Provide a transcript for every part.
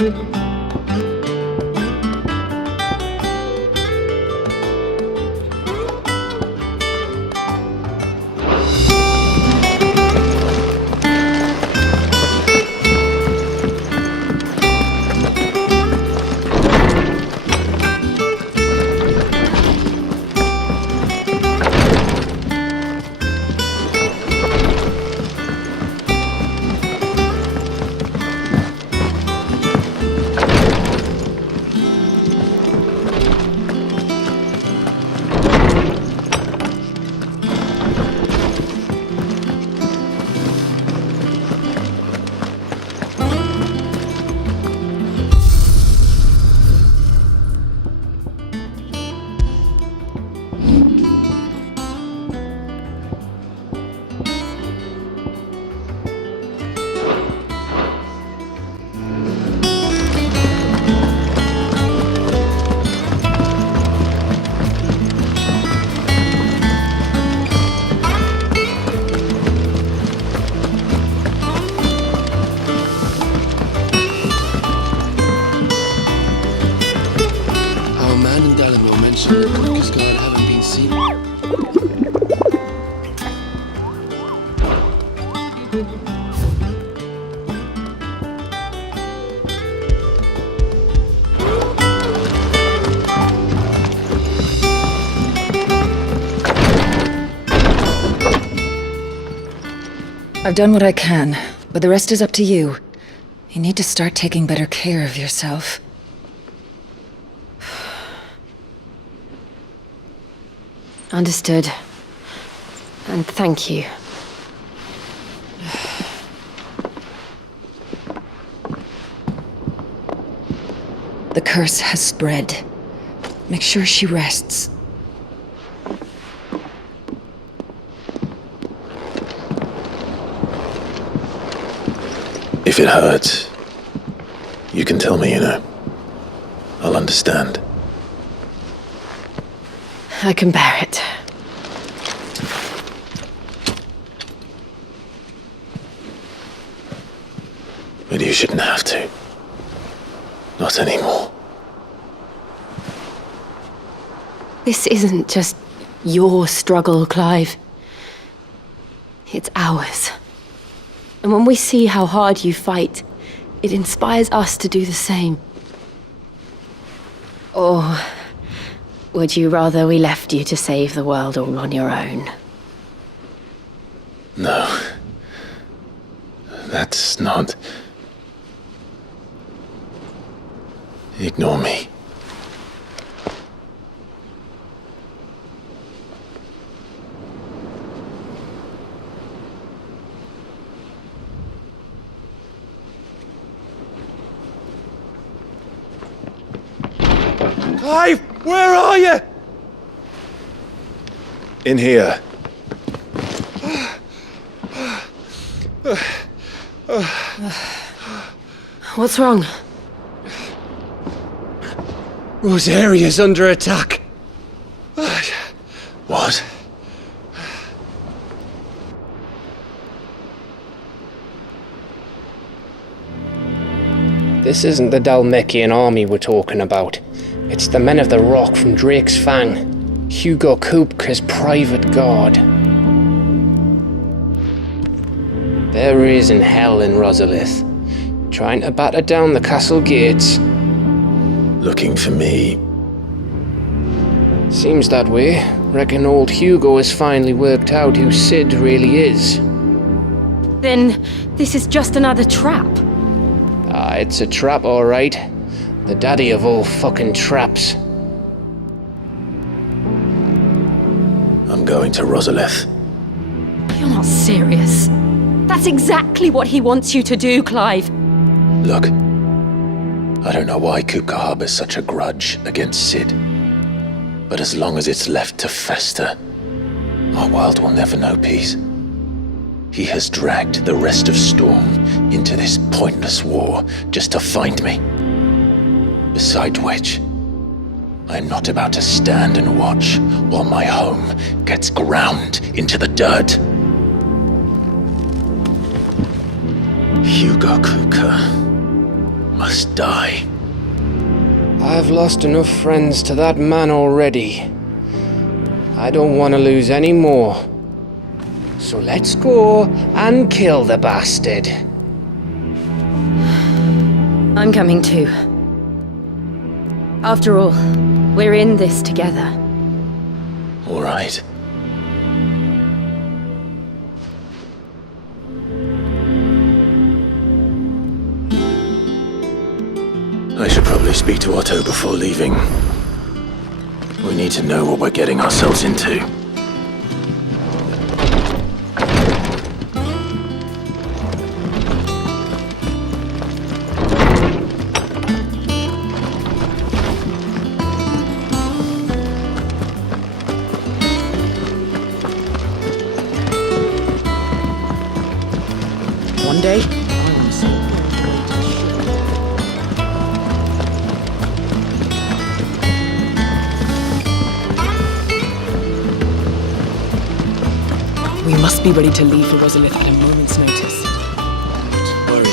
The quickest guard haven't been seen. I've done what I can, but the rest is up to you. You need to start taking better care of yourself. Understood. And thank you. The curse has spread. Make sure she rests. If it hurts, you can tell me, I'll understand. I can bear it. But you shouldn't have to. Not anymore. This isn't just your struggle, Clive. It's ours. And when we see how hard you fight, it inspires us to do the same. Or would you rather we left you to save the world all on your own? No. That's not... Ignore me. Clive, where are you? In here. What's wrong? Rosaria's under attack. What? This isn't the Dalmekian army we're talking about. It's the men of the Rock from Drake's Fang. Hugo Kupka's private guard. There is in hell in Rosalith, trying to batter down the castle gates. Looking for me. Seems that way. Reckon old Hugo has finally worked out who Sid really is. Then this is just another trap. Ah, it's a trap, all right. The daddy of all fucking traps. I'm going to Rosalith. You're not serious. That's exactly what he wants you to do, Clive. Look, I don't know why Kupka harbors such a grudge against Sid. But as long as it's left to fester, our world will never know peace. He has dragged the rest of Storm into this pointless war just to find me. Besides which, I'm not about to stand and watch while my home gets ground into the dirt. Hugo Kupka. must die. I've lost enough friends to that man already. I don't want to lose any more. So let's go and kill the bastard. I'm coming too. After all, we're in this together. All right. I should probably speak to Otto before leaving. We need to know what we're getting ourselves into. One day, I will see. We must be ready to leave for Rosalith at a moment's notice. Don't worry.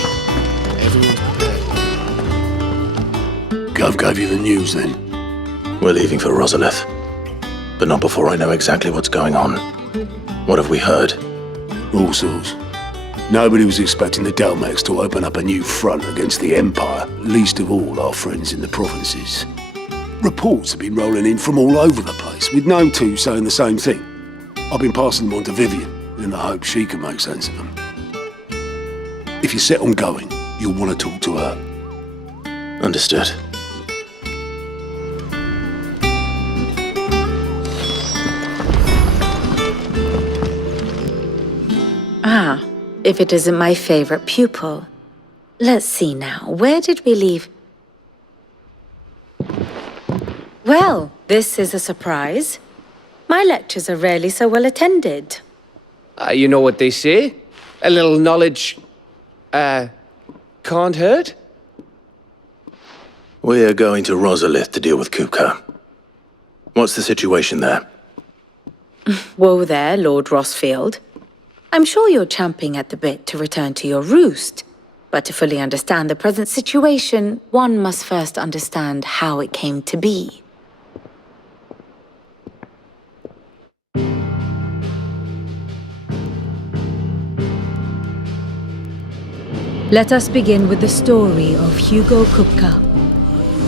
Everyone's prepared. Gov gave you the news then? We're leaving for Rosalith. But not before I know exactly what's going on. What have we heard? All sorts. Nobody was expecting the Dalmex to open up a new front against the Empire, least of all our friends in the provinces. Reports have been rolling in from all over the place, with no two saying the same thing. I've been passing them on to Vivian, in the hope she can make sense of them. If you're set on going, you'll want to talk to her. Understood. Ah, if it isn't my favorite pupil. Let's see now, where did we leave? Well, this is a surprise. My lectures are rarely so well attended. You know what they say? A little knowledge, can't hurt? We're going to Rosalith to deal with Kupka. What's the situation there? Whoa there, Lord Rossfield. I'm sure you're champing at the bit to return to your roost. But to fully understand the present situation, one must first understand how it came to be. Let us begin with the story of Hugo Kupka,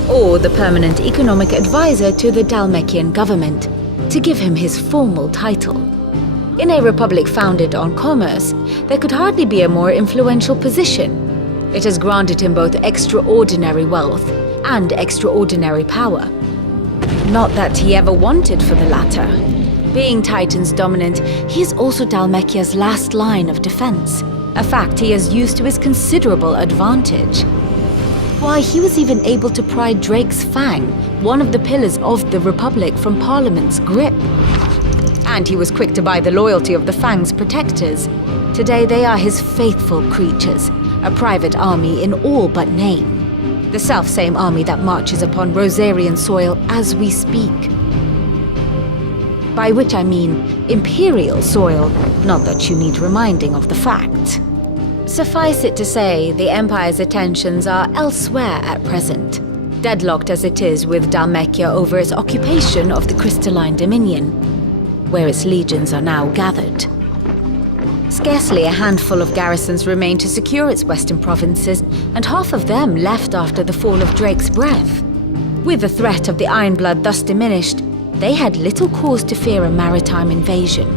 or the permanent economic advisor to the Dalmekian government, to give him his formal title. In a republic founded on commerce, there could hardly be a more influential position. It has granted him both extraordinary wealth and extraordinary power. Not that he ever wanted for the latter. Being Titan's dominant, he is also Dalmekia's last line of defense, a fact he has used to his considerable advantage. Why, he was even able to pry Drake's Fang, one of the pillars of the Republic, from Parliament's grip. And he was quick to buy the loyalty of the Fang's protectors. Today they are his faithful creatures, a private army in all but name. The self-same army that marches upon Rosarian soil as we speak. By which I mean Imperial soil, not that you need reminding of the fact. Suffice it to say, the Empire's attentions are elsewhere at present, deadlocked as it is with Dalmekia over its occupation of the Crystalline Dominion, where its legions are now gathered. Scarcely a handful of garrisons remain to secure its western provinces, and half of them left after the fall of Drake's Breath. With the threat of the Ironblood thus diminished, they had little cause to fear a maritime invasion.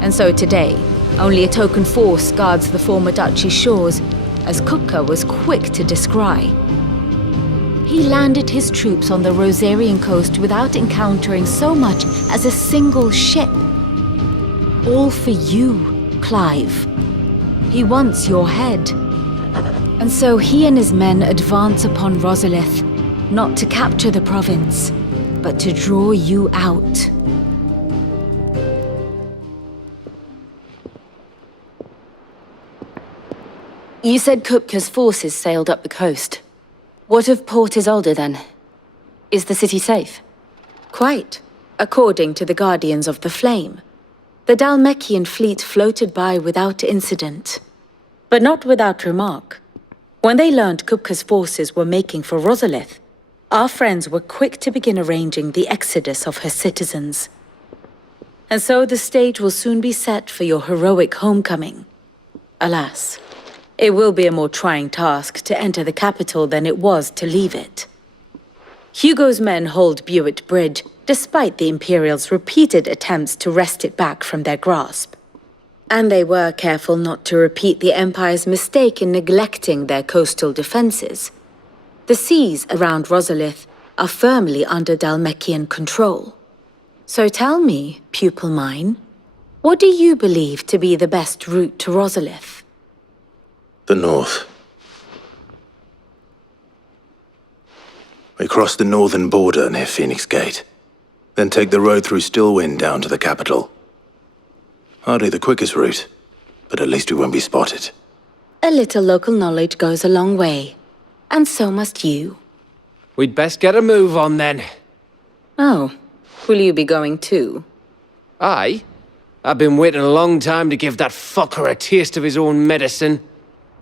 And so today, only a token force guards the former duchy's shores, as Kupka was quick to descry. He landed his troops on the Rosarian coast without encountering so much as a single ship. All for you, Clive. He wants your head. And so he and his men advance upon Rosalith, not to capture the province, but to draw you out. You said Kupka's forces sailed up the coast. What of Port Isolde, then? Is the city safe? Quite, according to the Guardians of the Flame. The Dalmekian fleet floated by without incident. But not without remark. When they learned Kupka's forces were making for Rosalith, our friends were quick to begin arranging the exodus of her citizens. And so the stage will soon be set for your heroic homecoming. Alas, it will be a more trying task to enter the capital than it was to leave it. Hugo's men hold Buett Bridge, despite the Imperials' repeated attempts to wrest it back from their grasp. And they were careful not to repeat the Empire's mistake in neglecting their coastal defenses. The seas around Rosalith are firmly under Dhalmekian control. So tell me, pupil mine, what do you believe to be the best route to Rosalith? The north. We cross the northern border near Phoenix Gate, then take the road through Stillwind down to the capital. Hardly the quickest route, but at least we won't be spotted. A little local knowledge goes a long way, and so must you. We'd best get a move on then. Oh, will you be going too? Aye. I've been waiting a long time to give that fucker a taste of his own medicine.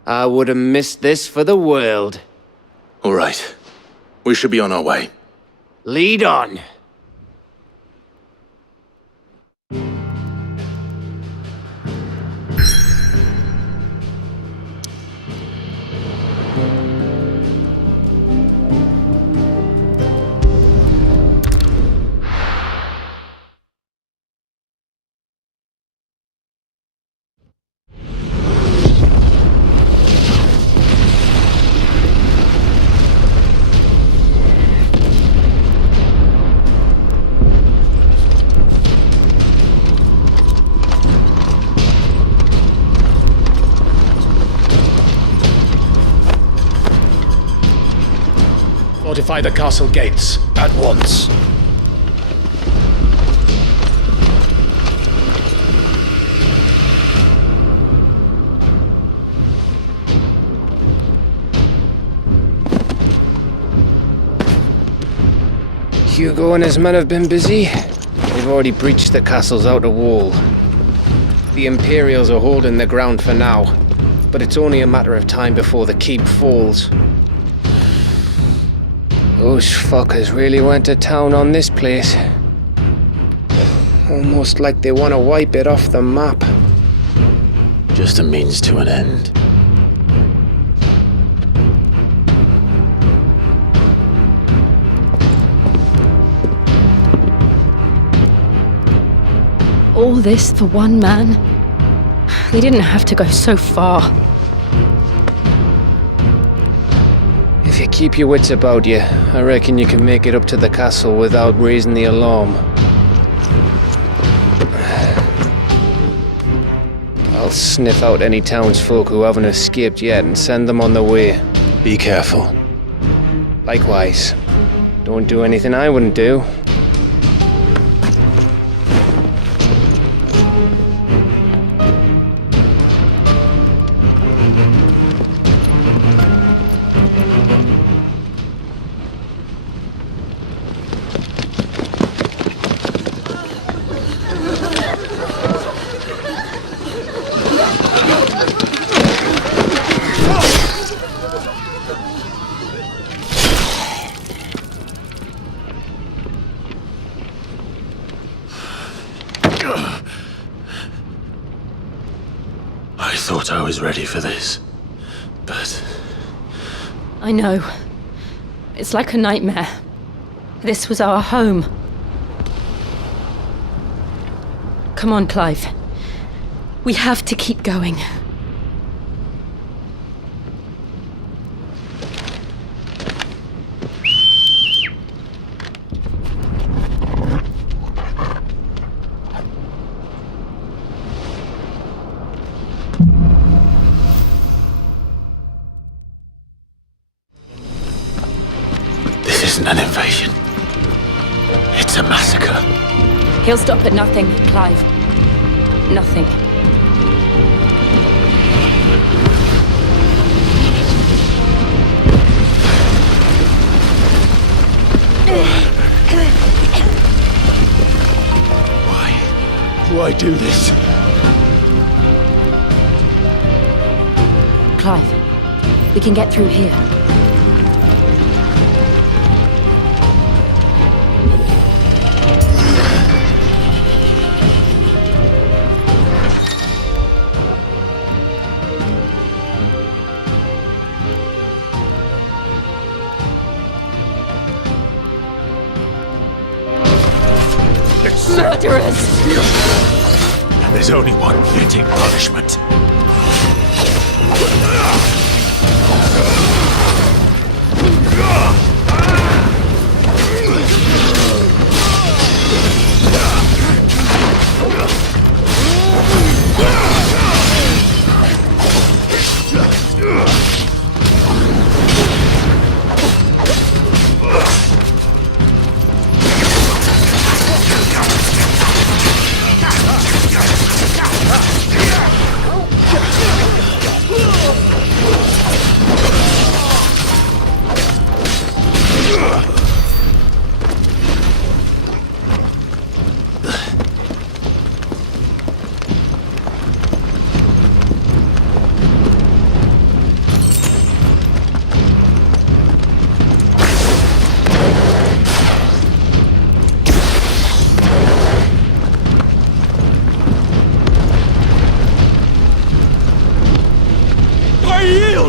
I would have missed this for the world. All right. We should be on our way. Lead on. Fortify the castle gates, at once. Hugo and his men have been busy. They've already breached the castle's outer wall. The Imperials are holding the ground for now, but it's only a matter of time before the keep falls. Those fuckers really went to town on this place. Almost like they want to wipe it off the map. Just a means to an end. All this for one man? They didn't have to go so far. If you keep your wits about you, I reckon you can make it up to the castle without raising the alarm. I'll sniff out any townsfolk who haven't escaped yet and send them on their way. Be careful. Likewise. Don't do anything I wouldn't do. I thought I was ready for this, but... I know. It's like a nightmare. This was our home. Come on, Clive. We have to keep going. This isn't an invasion. It's a massacre. He'll stop at nothing, Clive. Nothing. Why do this? Clive, We can get through here. Murderers! And there's only one fitting punishment.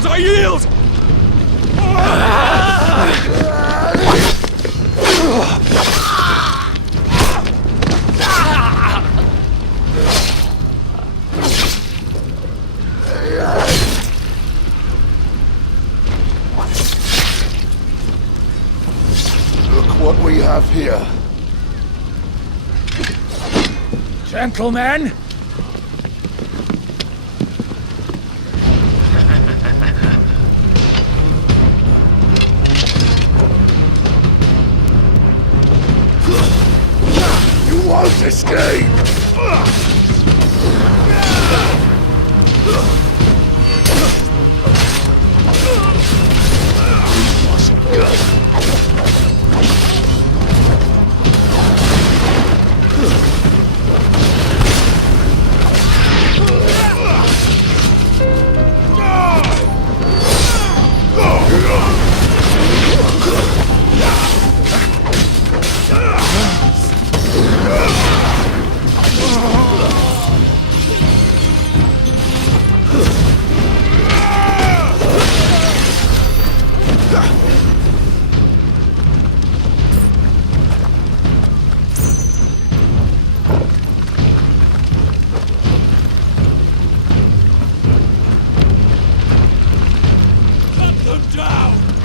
I yield! Look what we have here. Gentlemen! You won't escape!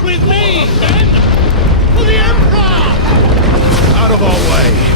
With me, then! For the Emperor! Out of our way!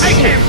Take him!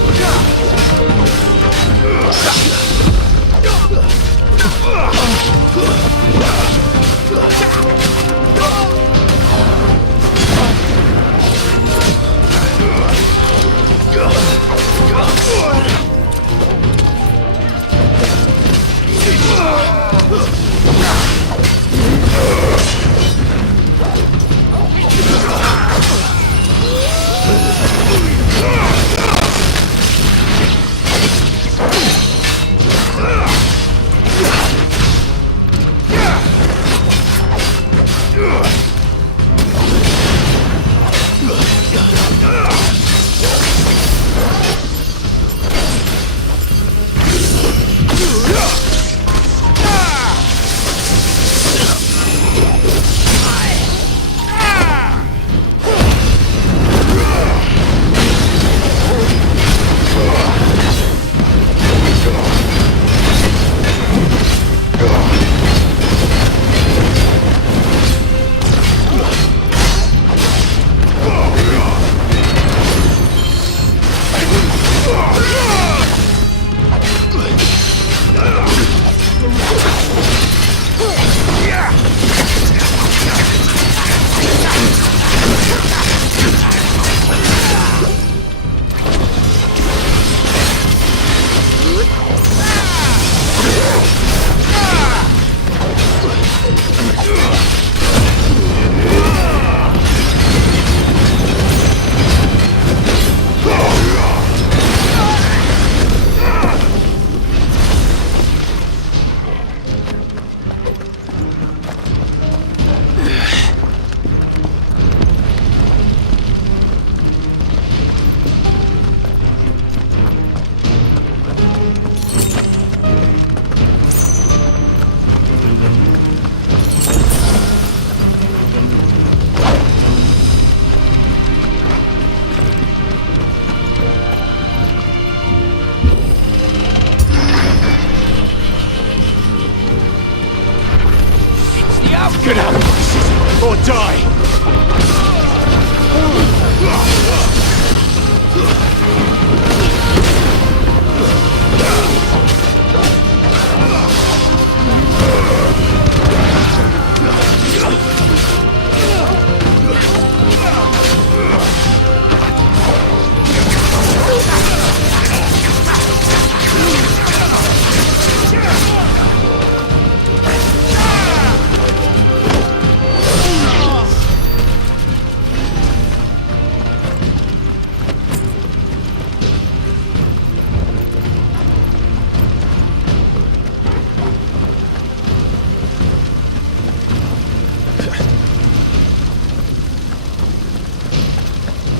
Get out of this, or die!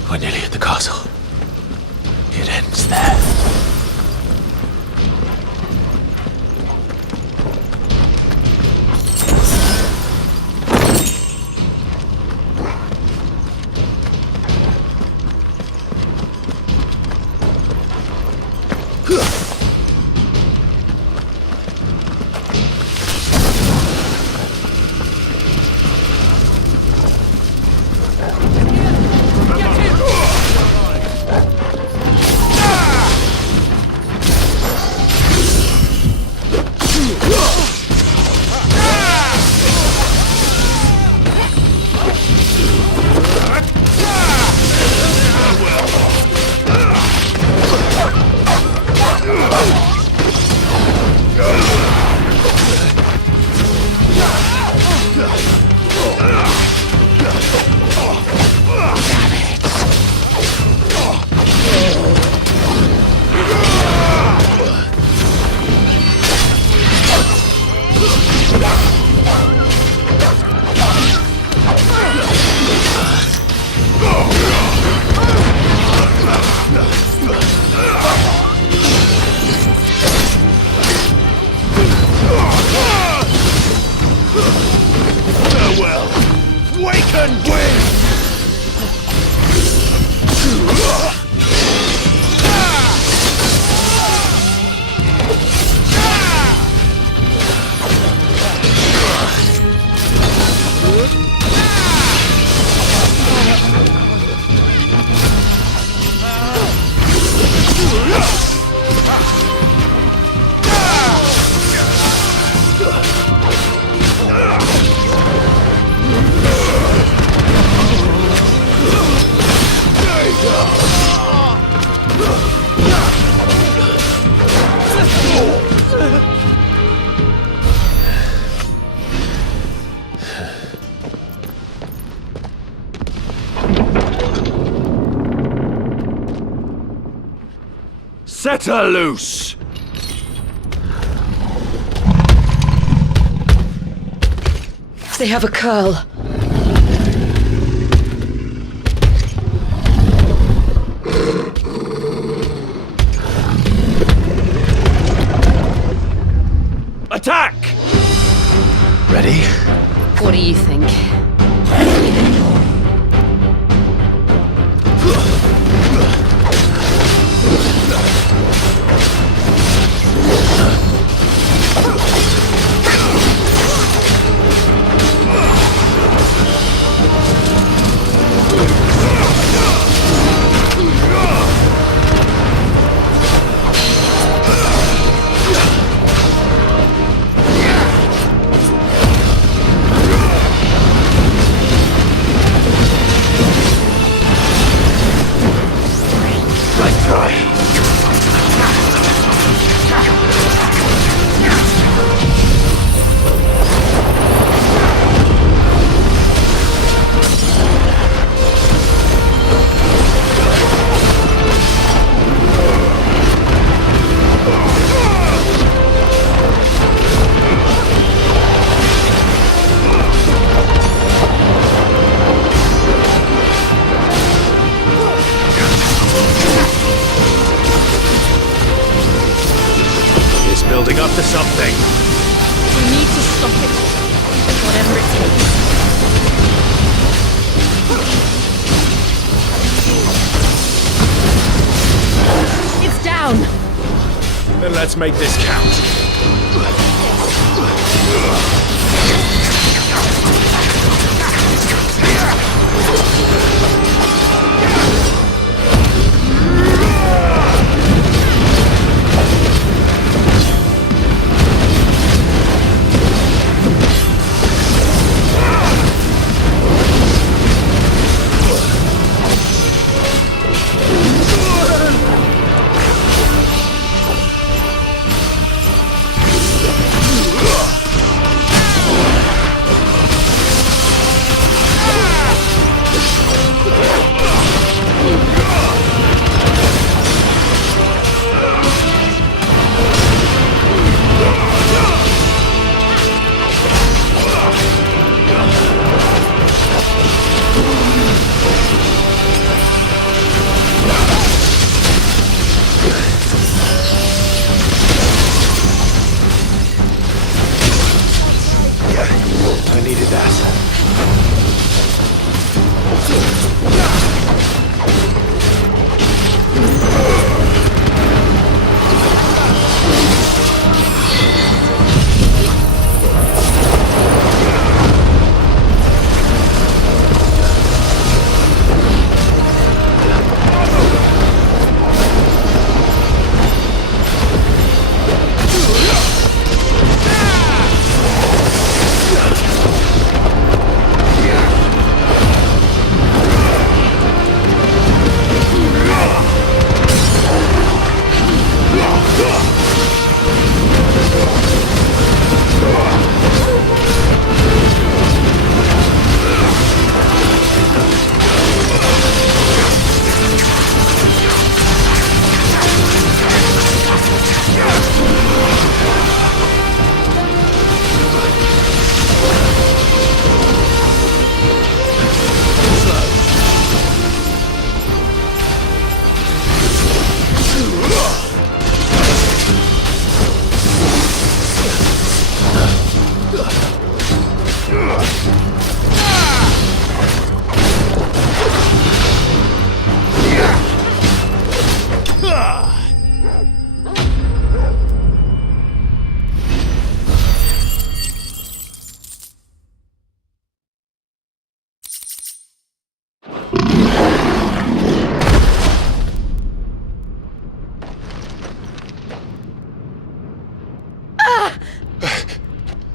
We're nearly at the castle. It ends there. Set her loose! They have a curl. Attack! Ready? What do you think? Building up to something. We need to stop it. Whatever it takes. It's down. Then let's make this count.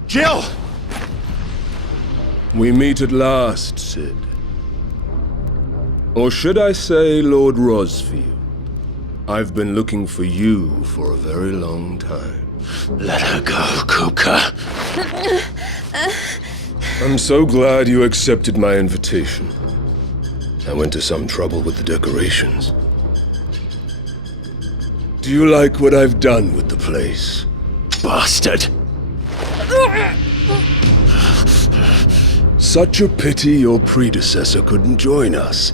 Jill! We meet at last, Sid. Or should I say, Lord Rosfield? I've been looking for you for a very long time. Let her go, Kuka. I'm so glad you accepted my invitation. I went to some trouble with the decorations. Do you like what I've done with the place? Bastard! Such a pity your predecessor couldn't join us.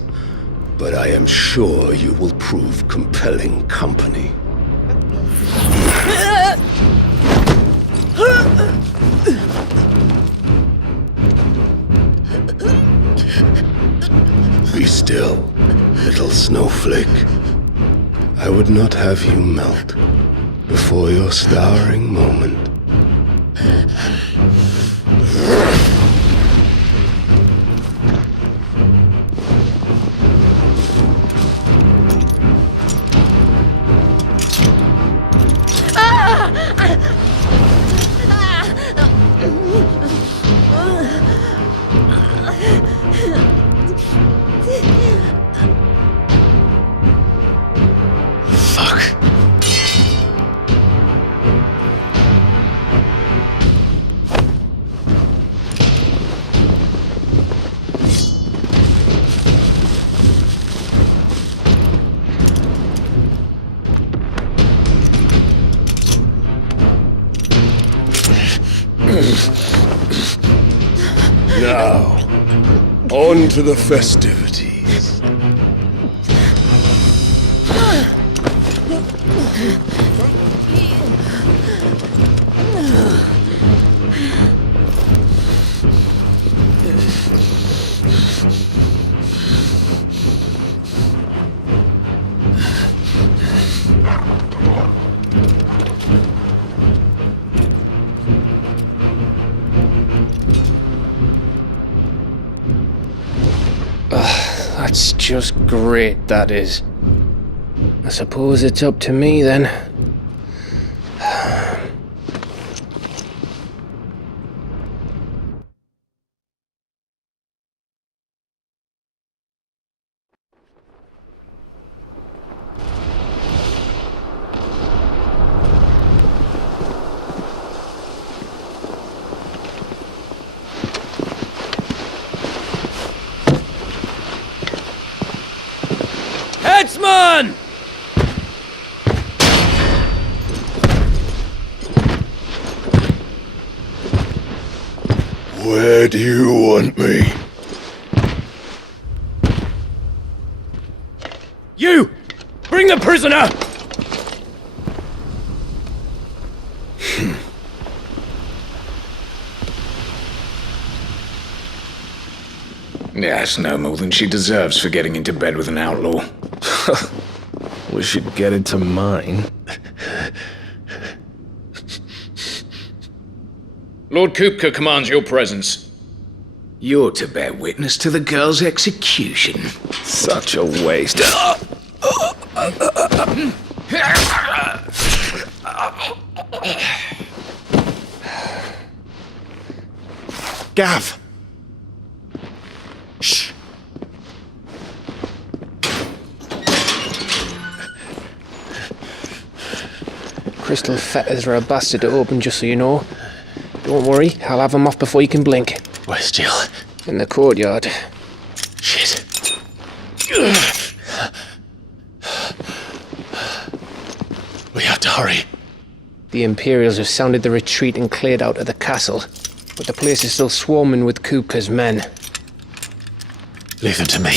But I am sure you will prove compelling company. Be still, little snowflake. I would not have you melt before your starring moment. Now, on to the festivities. just great, that is. I suppose it's up to me then. Headsman! Where do you want me? You! Bring the prisoner! Yes, no more than she deserves for getting into bed with an outlaw. We should get into mine. Lord Kupka commands your presence. You're to bear witness to the girl's execution. Such a waste. Gav! Shh! Crystal fetters are a bastard to open, just so you know. Don't worry, I'll have them off before you can blink. Where's Jill? In the courtyard. Shit. We have to hurry. The Imperials have sounded the retreat and cleared out of the castle, but the place is still swarming with Kupka's men. Leave them to me.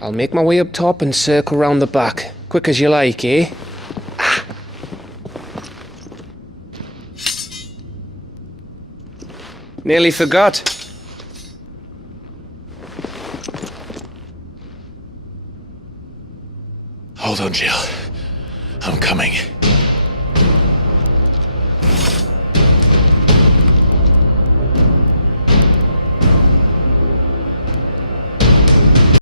I'll make my way up top and circle round the back. Quick as you like, eh? Nearly forgot. Hold on, Jill. I'm coming.